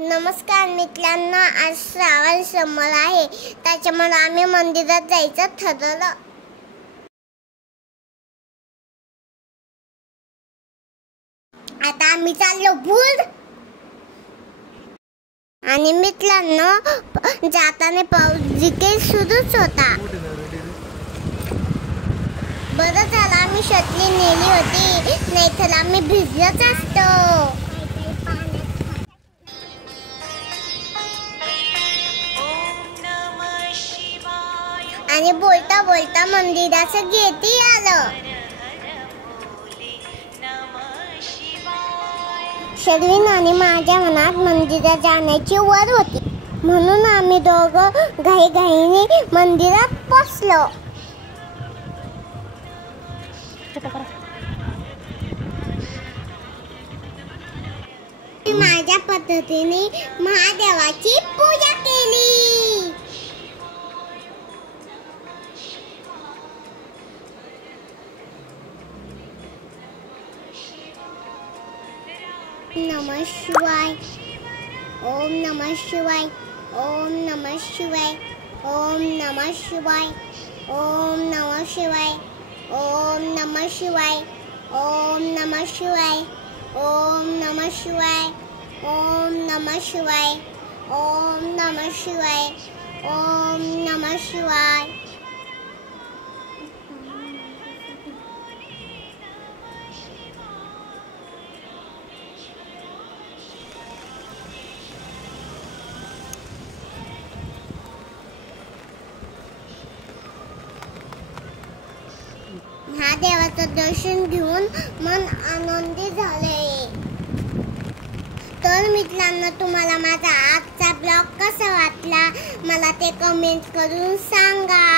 नमस्कार मित्रांनो, आज श्रावण सोमवार आहे, त्याच्यामुळे आम्ही मंदिरात जायचं ठरवलं. आता आम्ही चाललो भूल. आणि मित्रांनो, जाताना पाऊस जिके सुरूच होता. बरं झालं आम्ही छत्री नेली होती, नाहीतर आम्ही भिजलोच असतो. आणि बोलता बोलता मंदिराचं गेटही आलं. शर्विन आणि माझ्या मनात मंदिरात जाण्याची वर होती, म्हणून आम्ही दोघं घाईघाईने मंदिरात पोचलो. माझ्या पद्धतीने महादेवाची पूजा केली. नमः शिवाय. ओम नमः शिवाय. ओम नमः शिवाय. ओम नमः शिवाय. ओम नमः शिवाय. ओम नमः शिवाय. ओम नमः शिवाय. ओम नमः शिवाय. ओम नमः शिवाय. ओम नमः शिवाय. ओम नमः शिवाय. महादेवाचं दर्शन घेऊन मन आनंदी झाले. तर मित्रांनो, तुम्हाला माझा आजचा ब्लॉग कसा वाटला मला ते कमेंट करून सांगा.